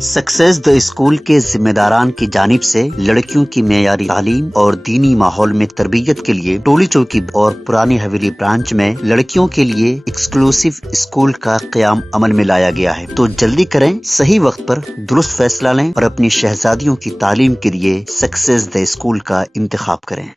Success the school के जिम्मेदारान की जानिब से लड़कियों की मेयारी तालीम और दीनी माहौल में तरबियत के लिए टोली चौकी और पुरानी हवेली ब्रांच में लड़कियों के लिए एक्सक्लूसिव स्कूल का क़याम अमल में लाया गया है। तो जल्दी करें, सही वक्त पर दुरुस्त फैसला लें और अपनी शहजादियों की तालीम के लिए सक्सेस द स्कूल का इंतखाब करें।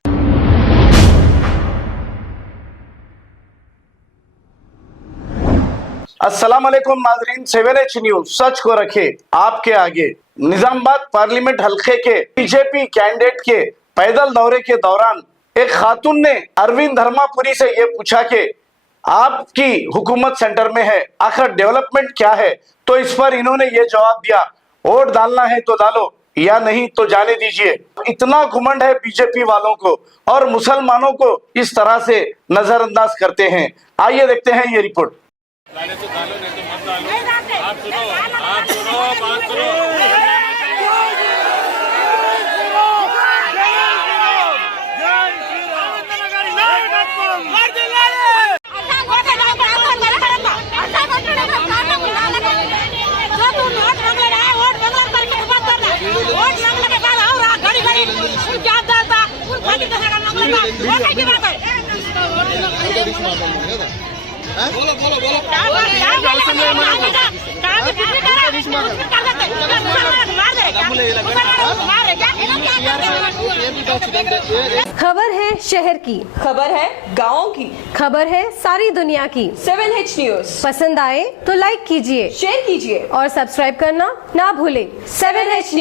अस्सलाम वालेकुम नाज़रीन, 7H न्यूज सच को रखे आपके आगे। निजामाबाद पार्लियामेंट हल्के के बीजेपी कैंडिडेट के पैदल दौरे के दौरान एक खातून ने अरविंद धर्मापुरी से ये पूछा कि आपकी हुकूमत सेंटर में है, आखिर डेवलपमेंट क्या है। तो इस पर इन्होंने ये जवाब दिया, वोट डालना है तो डालो या नहीं तो जाने दीजिए। इतना घुमंड है बीजेपी वालों को और मुसलमानों को इस तरह से नजरअंदाज करते हैं। आइए देखते हैं ये रिपोर्ट। डाले तो डालो, नहीं तो मत डालो। आप सुनो, बात सुनो। बोलो बोलो बोलो खबर है शहर की, खबर है गाँव की, खबर है सारी दुनिया की। 7H न्यूज पसंद आए तो लाइक कीजिए, शेयर कीजिए और सब्सक्राइब करना ना भूलें। 7H news.